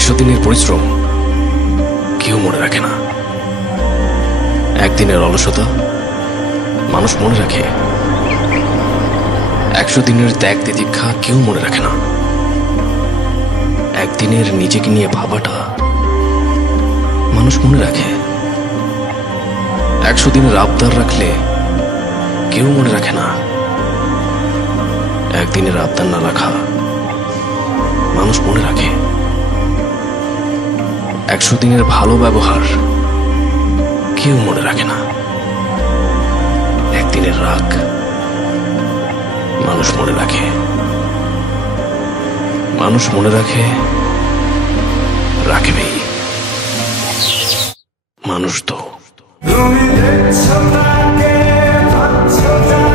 100 দিনের পরিশ্রম কেউ মনে রাখে না। একদিনের অলসতা মানুষ মনে রাখে। 100 দিনের ত্যাগ তিতিক্ষা কেউ মনে রাখে না। একদিনের নিজেকে নিয়ে ভাবাটা মানুষ মনে রাখে। 100 দিনের আবদার রাখলে কেউ মনে রাখে না। একদিনের আবদার না রাখা মানুষ মনে রাখে। 100 দিনের ভালো ব্যবহার কেউ মনে রাখে না। একদিনের রাগ মানুষ মনে রাখে। মানুষ মনে রাখে, রাখবেই। মানুষ তো তুমি দেখছো তাকে, ভাবছো তাকে।